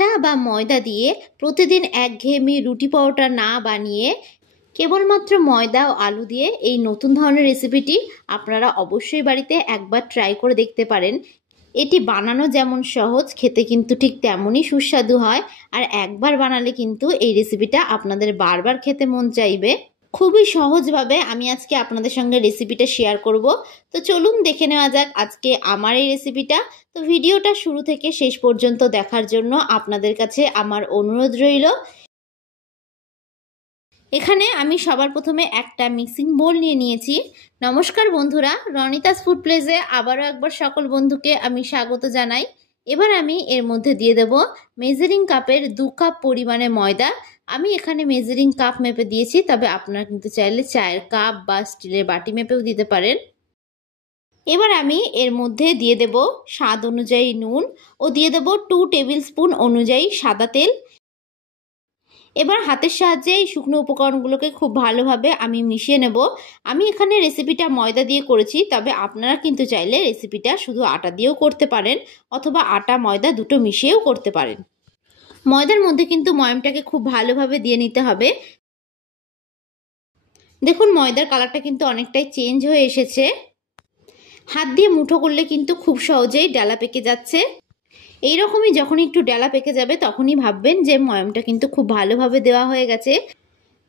আটা বা ময়দা দিয়ে প্রতিদিন একঘেয়েমি রুটি পরোটা না বানিয়ে কেবলমাত্র ময়দা ও আলু দিয়ে এই নতুন ধরনের রেসিপিটি আপনারা অবশ্যই বাড়িতে একবার ট্রাই করে দেখতে পারেন। এটি বানানো যেমন সহজ, খেতে কিন্তু ঠিক তেমনই সুস্বাদু হয়। আর একবার বানালে কিন্তু এই রেসিপিটা আপনাদের বারবার খেতে মন চাইবে। খুবই সহজভাবে আমি আজকে আপনাদের সঙ্গে রেসিপিটা শেয়ার করব। তো চলুন দেখে নেওয়া যাক আজকে আমার এই রেসিপিটা। তো ভিডিওটা শুরু থেকে শেষ পর্যন্ত দেখার জন্য আপনাদের কাছে আমার অনুরোধ রইল। এখানে আমি সবার প্রথমে একটা মিক্সিং বোল নিয়ে নিয়েছি। নমস্কার বন্ধুরা, রনিতাস ফুড প্লেসে আবারও একবার সকল বন্ধুকে আমি স্বাগত জানাই। এবার আমি এর মধ্যে দিয়ে দেব মেজারিং কাপের 2 কাপ পরিমাণে ময়দা। আমি এখানে মেজারিং কাপ মেপে দিয়েছি, তবে আপনারা কিন্তু চাইলে চায়ের কাপ বা স্টিলের বাটি মেপেও দিতে পারেন। এবার আমি এর মধ্যে দিয়ে দেব স্বাদ অনুযায়ী নুন ও দিয়ে দেব 2 টেবিল স্পুন অনুযায়ী সাদা তেল। এবার হাতের সাহায্যে এই শুকনো উপকরণগুলোকে খুব ভালোভাবে আমি মিশিয়ে নেব। আমি এখানে রেসিপিটা ময়দা দিয়ে করেছি, তবে আপনারা কিন্তু চাইলে রেসিপিটা শুধু আটা দিয়েও করতে পারেন, অথবা আটা ময়দা দুটো মিশিয়েও করতে পারেন। ময়দার মধ্যে কিন্তু ময়ামটাকে খুব ভালোভাবে দিয়ে নিতে হবে। দেখুন ময়দার কালারটা কিন্তু অনেকটাই চেঞ্জ হয়ে এসেছে। হাত দিয়ে মুঠো করলে কিন্তু খুব সহজেই ডালা পেকে যাচ্ছে। এইরকমই যখন একটু ডালা পেকে যাবে তখনই ভাববেন যে ময়ামটা কিন্তু খুব ভালোভাবে দেওয়া হয়ে গেছে।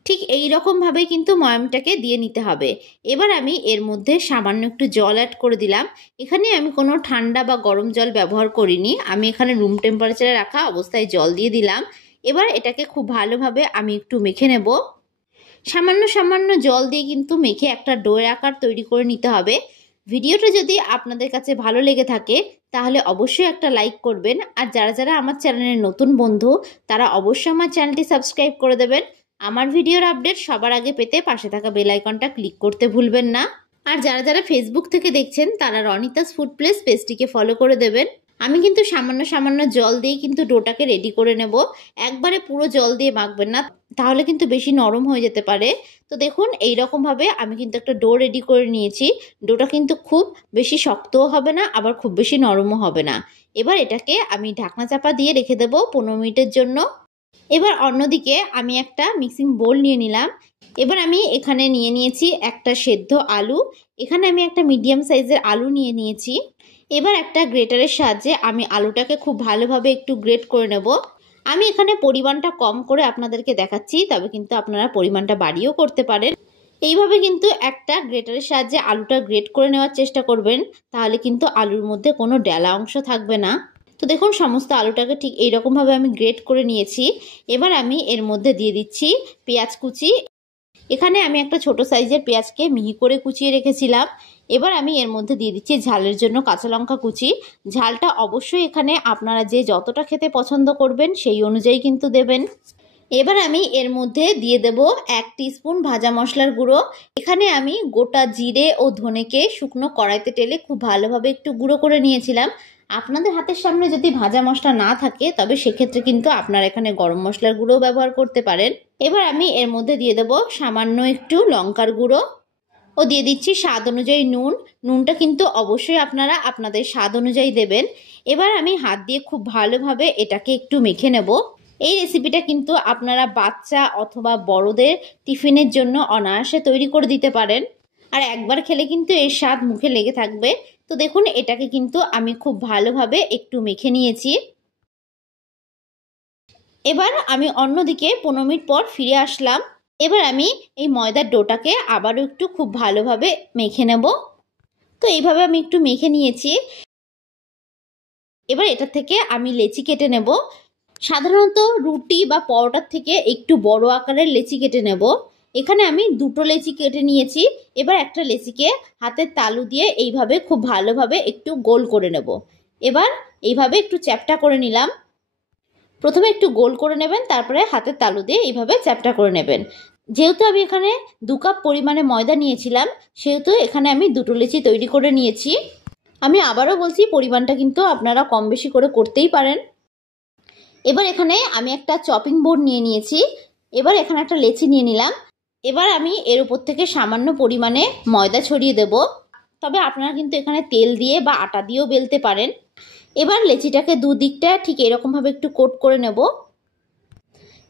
ঠিক এই রকমভাবেই কিন্তু ময়ামটাকে দিয়ে নিতে হবে। এবার আমি এর মধ্যে সামান্য একটু জল অ্যাড করে দিলাম। এখানে আমি কোনো ঠান্ডা বা গরম জল ব্যবহার করিনি, আমি এখানে রুম টেম্পারেচারে রাখা অবস্থায় জল দিয়ে দিলাম। এবার এটাকে খুব ভালোভাবে আমি একটু মেখে নেব। সামান্য সামান্য জল দিয়ে কিন্তু মেখে একটা ডোয়ের আকার তৈরি করে নিতে হবে। ভিডিওটা যদি আপনাদের কাছে ভালো লেগে থাকে তাহলে অবশ্যই একটা লাইক করবেন। আর যারা যারা আমার চ্যানেলের নতুন বন্ধু তারা অবশ্যই আমার চ্যানেলটি সাবস্ক্রাইব করে দেবেন। আমার ভিডিওর আপডেট সবার আগে পেতে পাশে থাকা বেল আইকনটা ক্লিক করতে ভুলবেন না। আর যারা যারা ফেসবুক থেকে দেখছেন তারা রনিতাস ফুড প্লেস পেজটিকে ফলো করে দেবেন। আমি কিন্তু সামান্য সামান্য জল দিয়ে কিন্তু ডোটাকে রেডি করে নেব। একবারে পুরো জল দিয়ে মাখবেন না, তাহলে কিন্তু বেশি নরম হয়ে যেতে পারে। তো দেখুন এই রকম ভাবে আমি কিন্তু একটা ডো রেডি করে নিয়েছি। ডোটা কিন্তু খুব বেশি শক্তও হবে না, আবার খুব বেশি নরমও হবে না। এবার এটাকে আমি ঢাকনা চাপা দিয়ে রেখে দেবো 15 মিনিটের জন্য। এবার অন্যদিকে আমি একটা মিক্সিং বোল নিয়ে নিলাম। এবার আমি এখানে নিয়ে নিয়েছি একটা সেদ্ধ আলু। এখানে আমি একটা মিডিয়াম সাইজের আলু নিয়ে নিয়েছি। এবার একটা গ্রেটারের সাহায্যে আমি আলুটাকে খুব ভালোভাবে একটু গ্রেট করে নেব। আমি এখানে পরিমাণটা কম করে আপনাদেরকে দেখাচ্ছি, তবে কিন্তু আপনারা পরিমাণটা বাড়িয়েও করতে পারেন। এইভাবে কিন্তু একটা গ্রেটারের সাহায্যে আলুটা গ্রেট করে নেওয়ার চেষ্টা করবেন, তাহলে কিন্তু আলুর মধ্যে কোনো ডেলা অংশ থাকবে না। তো দেখুন সমস্ত আলুটাকে ঠিক এইরকমভাবে আমি গ্রেট করে নিয়েছি। এবার আমি এর মধ্যে দিয়ে দিচ্ছি পেঁয়াজ কুচি। এখানে আমি একটা ছোট সাইজের পেঁয়াজকে মিহি করে কুচিয়ে রেখেছিলাম। এবার আমি এর মধ্যে দিয়ে দিচ্ছি ঝালের জন্য কাঁচা লঙ্কা কুচি। ঝালটা অবশ্যই এখানে আপনারা যে যতটা খেতে পছন্দ করবেন সেই অনুযায়ী কিন্তু দেবেন। এবার আমি এর মধ্যে দিয়ে দেব 1 টিস্পুন ভাজা মশলার গুঁড়ো। এখানে আমি গোটা জিরে ও ধনেকে শুকনো কড়াইতে টেলে খুব ভালোভাবে একটু গুঁড়ো করে নিয়েছিলাম। আপনাদের হাতের সামনে যদি ভাজা মশলা না থাকে তবে সেক্ষেত্রে কিন্তু আপনারা এখানে গরম মশলার গুঁড়ো ব্যবহার করতে পারেন। এবার আমি এর মধ্যে দিয়ে দেব সামান্য একটু লঙ্কার গুঁড়ো ও দিয়ে দিচ্ছি স্বাদ অনুযায়ী নুন। নুনটা কিন্তু অবশ্যই আপনারা আপনাদের স্বাদ অনুযায়ী দেবেন। এবার আমি হাত দিয়ে খুব ভালোভাবে এটাকে একটু মেখে নেব। এই রেসিপিটা কিন্তু আপনারা বাচ্চা অথবা বড়দের টিফিনের জন্য অনায়াসে তৈরি করে দিতে পারেন। আর একবার খেলে কিন্তু এর স্বাদ মুখে লেগে থাকবে। তো দেখুন এটাকে কিন্তু আমি খুব ভালোভাবে একটু মেখে নিয়েছি। এবার আমি অন্যদিকে 15 মিনিট পর ফিরে আসলাম। এবার আমি এই ময়দার ডোটাকে আবারও একটু খুব ভালোভাবে মেখে নেব। তো এইভাবে আমি একটু মেখে নিয়েছি। এবার এটা থেকে আমি লেচি কেটে নেব। সাধারণত রুটি বা পরোটার থেকে একটু বড় আকারের লেচি কেটে নেব। এখানে আমি 2টো লেচি কেটে নিয়েছি। এবার একটা লেচিকে হাতের তালু দিয়ে এইভাবে খুব ভালোভাবে একটু গোল করে নেব। এবার এইভাবে একটু চ্যাপ্টা করে নিলাম। প্রথমে একটু গোল করে নেবেন, তারপরে হাতের তালু দিয়ে এইভাবে চ্যাপ্টা করে নেবেন। যেহেতু আমি এখানে 2 কাপ পরিমাণে ময়দা নিয়েছিলাম, সেহেতু এখানে আমি 2টো লেচি তৈরি করে নিয়েছি। আমি আবারও বলছি পরিমাণটা কিন্তু আপনারা কম বেশি করে করতেই পারেন। এবার এখানে আমি একটা চপিং বোর্ড নিয়ে নিয়েছি। এবার এখানে একটা লেচি নিয়ে নিলাম। এবার আমি এর উপর থেকে সামান্য পরিমাণে ময়দা ছড়িয়ে দেব। তবে আপনারা কিন্তু এখানে তেল দিয়ে বা আটা দিয়েও বেলতে পারেন। এবার লেচিটাকে দুদিকটা ঠিক এরকমভাবে একটু কোট করে নেব।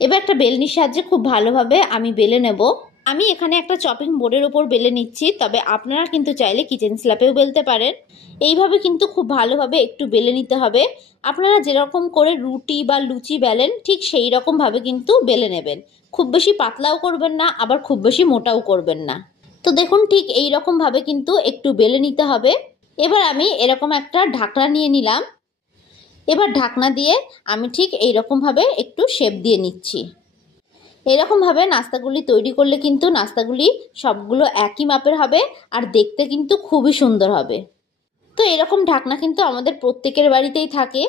এবার একটা বেলনির সাহায্যে খুব ভালোভাবে আমি বেলে নেব। আমি এখানে একটা চপিং বোর্ডের ওপর বেলে নিচ্ছি, তবে আপনারা কিন্তু চাইলে কিচেন স্ল্যাপেও বেলতে পারেন। এইভাবে কিন্তু খুব ভালোভাবে একটু বেলে নিতে হবে। আপনারা যেরকম করে রুটি বা লুচি বেলেন ঠিক সেই রকমভাবে কিন্তু বেলে নেবেন। খুব বেশি পাতলাও করবেন না, আবার খুব বেশি মোটাও করবেন না। তো দেখুন ঠিক এই রকমভাবে কিন্তু একটু বেলে নিতে হবে। এবার আমি এরকম একটা ঢাকনা নিয়ে নিলাম। এবার ঢাকনা দিয়ে আমি ঠিক এইরকমভাবে একটু শেপ দিয়ে নিচ্ছি। এরকমভাবে নাস্তাগুলি তৈরি করলে কিন্তু নাস্তাগুলি সবগুলো একই মাপের হবে আর দেখতে কিন্তু খুবই সুন্দর হবে। তো এরকম ঢাকনা কিন্তু আমাদের প্রত্যেকের বাড়িতেই থাকে।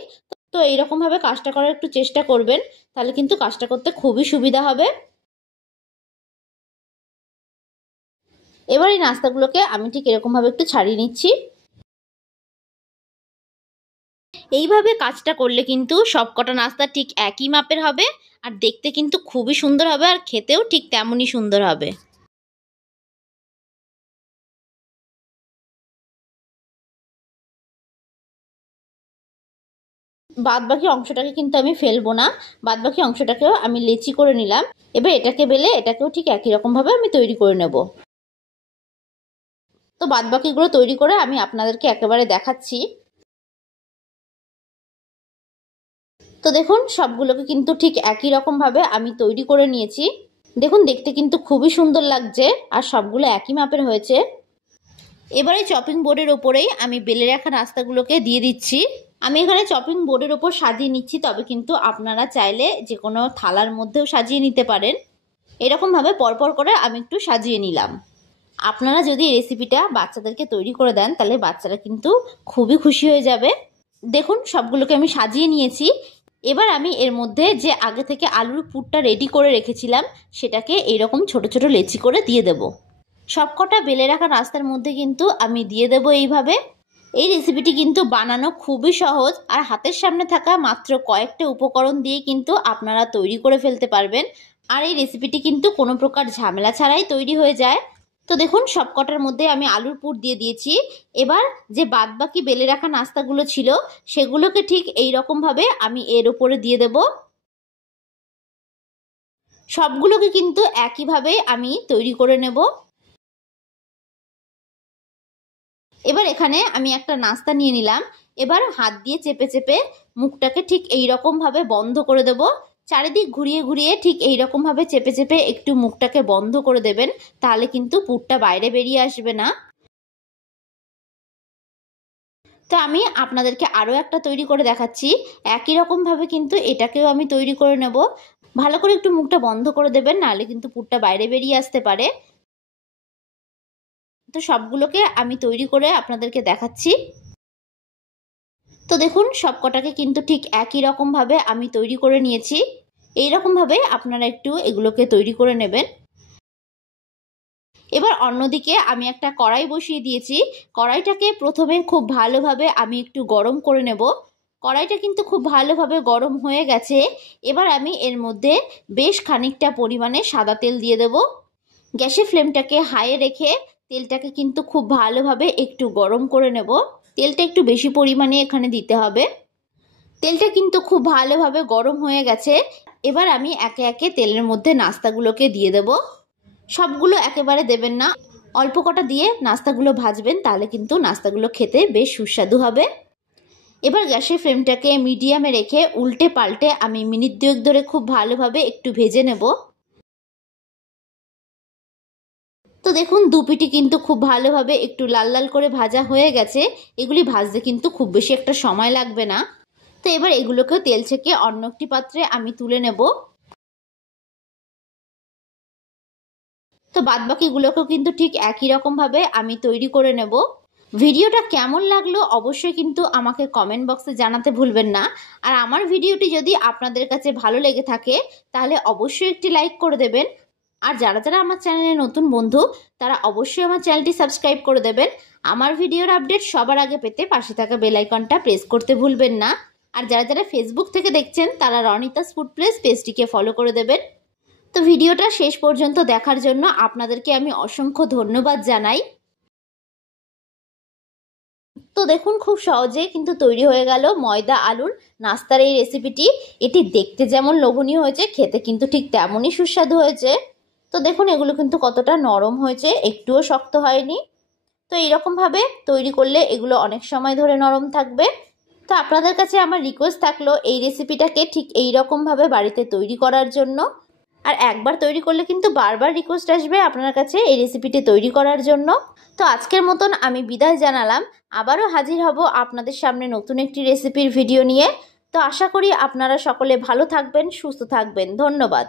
তো এইরকমভাবে কাজটা করার একটু চেষ্টা করবেন, তাহলে কিন্তু কাজটা করতে খুবই সুবিধা হবে। এবার এই নাস্তাগুলোকে আমি ঠিক এরকমভাবে একটু ছাড়িয়ে নিচ্ছি। এইভাবে কাজটা করলে কিন্তু সবকটা নাস্তা ঠিক একই মাপের হবে আর দেখতে কিন্তু খুবই সুন্দর হবে আর খেতেও ঠিক তেমনই সুন্দর হবে। বাদবাকি অংশটাকে কিন্তু আমি ফেলবো না, বাদবাকি অংশটাকেও আমি লেচি করে নিলাম। এবার এটাকে বেলে এটাকেও ঠিক একই রকমভাবে আমি তৈরি করে নেব। তো বাদবাকিগুলো তৈরি করে আমি আপনাদেরকে একেবারে দেখাচ্ছি। তো দেখুন সবগুলোকে কিন্তু ঠিক একই রকমভাবে আমি তৈরি করে নিয়েছি। দেখুন দেখতে কিন্তু খুবই সুন্দর লাগছে আর সবগুলো একই মাপের হয়েছে। এবারে চপিং বোর্ডের ওপরেই আমি বেলে রাখা নাস্তাগুলোকে দিয়ে দিচ্ছি। আমি এখানে চপিং বোর্ডের ওপর সাজিয়ে নিচ্ছি, তবে কিন্তু আপনারা চাইলে যে কোনো থালার মধ্যেও সাজিয়ে নিতে পারেন। এরকমভাবে পরপর করে আমি একটু সাজিয়ে নিলাম। আপনারা যদি এই রেসিপিটা বাচ্চাদেরকে তৈরি করে দেন তাহলে বাচ্চারা কিন্তু খুবই খুশি হয়ে যাবে। দেখুন সবগুলোকে আমি সাজিয়ে নিয়েছি। এবার আমি এর মধ্যে যে আগে থেকে আলুর পুরটা রেডি করে রেখেছিলাম সেটাকে এইরকম ছোট ছোট লেচি করে দিয়ে দেব। সবকটা বেলে রাখা নাস্তার মধ্যে কিন্তু আমি দিয়ে দেব এইভাবে। এই রেসিপিটি কিন্তু বানানো খুবই সহজ আর হাতের সামনে থাকা মাত্র কয়েকটা উপকরণ দিয়ে কিন্তু আপনারা তৈরি করে ফেলতে পারবেন। আর এই রেসিপিটি কিন্তু কোনো প্রকার ঝামেলা ছাড়াই তৈরি হয়ে যায়। তো দেখুন সবকটার মধ্যে আমি আলুর পুর দিয়ে দিয়েছি। এবার যে বাদবাকি বেলে রাখা নাস্তাগুলো ছিল সেগুলোকে ঠিক এই রকমভাবে আমি এর উপরে দিয়ে দেব। সবগুলোকে কিন্তু একইভাবে আমি তৈরি করে নেব। এবার এখানে আমি একটা নাস্তা নিয়ে নিলাম। এবার হাত দিয়ে চেপে চেপে মুখটাকে ঠিক এই রকমভাবে বন্ধ করে দেব। চারিদিক ঘুরিয়ে ঘুরিয়ে ঠিক এই রকমভাবে চেপে চেপে একটু মুখটাকে বন্ধ করে দেবেন, তাহলে কিন্তু পুরটা বাইরে বেরিয়ে আসবে না। তো আমি আপনাদেরকে আরও একটা তৈরি করে দেখাচ্ছি। একই রকমভাবে কিন্তু এটাকেও আমি তৈরি করে নেব। ভালো করে একটু মুখটা বন্ধ করে দেবেন, নাহলে কিন্তু পুরটা বাইরে বেরিয়ে আসতে পারে। তো সবগুলোকে আমি তৈরি করে আপনাদেরকে দেখাচ্ছি। তো দেখুন সবকটাকে কিন্তু ঠিক একই রকমভাবে আমি তৈরি করে নিয়েছি। এই রকমভাবে আপনারা একটু এগুলোকে তৈরি করে নেবেন। এবার অন্যদিকে আমি একটা কড়াই বসিয়ে দিয়েছি। কড়াইটাকে প্রথমে খুব ভালোভাবে আমি একটু গরম করে নেব। কড়াইটা কিন্তু খুব ভালোভাবে গরম হয়ে গেছে। এবার আমি এর মধ্যে বেশ খানিকটা পরিমাণে সাদা তেল দিয়ে দেব। গ্যাসের ফ্লেমটাকে হাইয়ে রেখে তেলটাকে কিন্তু খুব ভালোভাবে একটু গরম করে নেব। তেলটা একটু বেশি পরিমাণে এখানে দিতে হবে। তেলটা কিন্তু খুব ভালোভাবে গরম হয়ে গেছে। এবার আমি একে একে তেলের মধ্যে নাস্তাগুলোকে দিয়ে দেব। সবগুলো একেবারে দেবেন না, অল্প কটা দিয়ে নাস্তাগুলো ভাজবেন, তাহলে কিন্তু নাস্তাগুলো খেতে বেশ সুস্বাদু হবে। এবার গ্যাসের ফ্লেমটাকে মিডিয়ামে রেখে উল্টে পাল্টে আমি মিনিট দুয়েক ধরে খুব ভালোভাবে একটু ভেজে নেব। তো দেখুন দুপিটি কিন্তু খুব ভালোভাবে একটু লাল লাল করে ভাজা হয়ে গেছে। এগুলি ভাজতে কিন্তু খুব বেশি একটা সময় লাগবে না। তো এবার এগুলোকেও তেল ছেঁকে অন্য একটি পাত্রে আমি তুলে নেব। তো বাদবাকিগুলোকেও কিন্তু ঠিক একই রকমভাবে আমি তৈরি করে নেব। ভিডিওটা কেমন লাগলো অবশ্যই কিন্তু আমাকে কমেন্ট বক্সে জানাতে ভুলবেন না। আর আমার ভিডিওটি যদি আপনাদের কাছে ভালো লেগে থাকে তাহলে অবশ্যই একটি লাইক করে দেবেন। আর যারা যারা আমার চ্যানেলে নতুন বন্ধু তারা অবশ্যই আমার চ্যানেলটি সাবস্ক্রাইব করে দেবেন। আমার ভিডিওর আপডেট সবার আগে পেতে পাশে থাকা বেল আইকনটা প্রেস করতে ভুলবেন না। আর যারা যারা ফেসবুক থেকে দেখছেন তারা রনিতাস ফুড প্লেস পেজটিকে ফলো করে দেবেন। তো ভিডিওটা শেষ পর্যন্ত দেখার জন্য আপনাদেরকে আমি অসংখ্য ধন্যবাদ জানাই। তো দেখুন খুব সহজে কিন্তু তৈরি হয়ে গেল ময়দা আলুর নাস্তার এই রেসিপিটি। এটি দেখতে যেমন লোভনীয় হয়েছে, খেতে কিন্তু ঠিক তেমনই সুস্বাদু হয়েছে। তো দেখুন এগুলো কিন্তু কতটা নরম হয়েছে, একটুও শক্ত হয়নি। তো এইরকমভাবে তৈরি করলে এগুলো অনেক সময় ধরে নরম থাকবে। তো আপনাদের কাছে আমার রিকোয়েস্ট থাকলো এই রেসিপিটাকে ঠিক এইরকমভাবে বাড়িতে তৈরি করার জন্য। আর একবার তৈরি করলে কিন্তু বারবার রিকোয়েস্ট আসবে আপনার কাছে এই রেসিপিটি তৈরি করার জন্য। তো আজকের মতন আমি বিদায় জানালাম। আবারও হাজির হব আপনাদের সামনে নতুন একটি রেসিপির ভিডিও নিয়ে। তো আশা করি আপনারা সকলে ভালো থাকবেন, সুস্থ থাকবেন। ধন্যবাদ।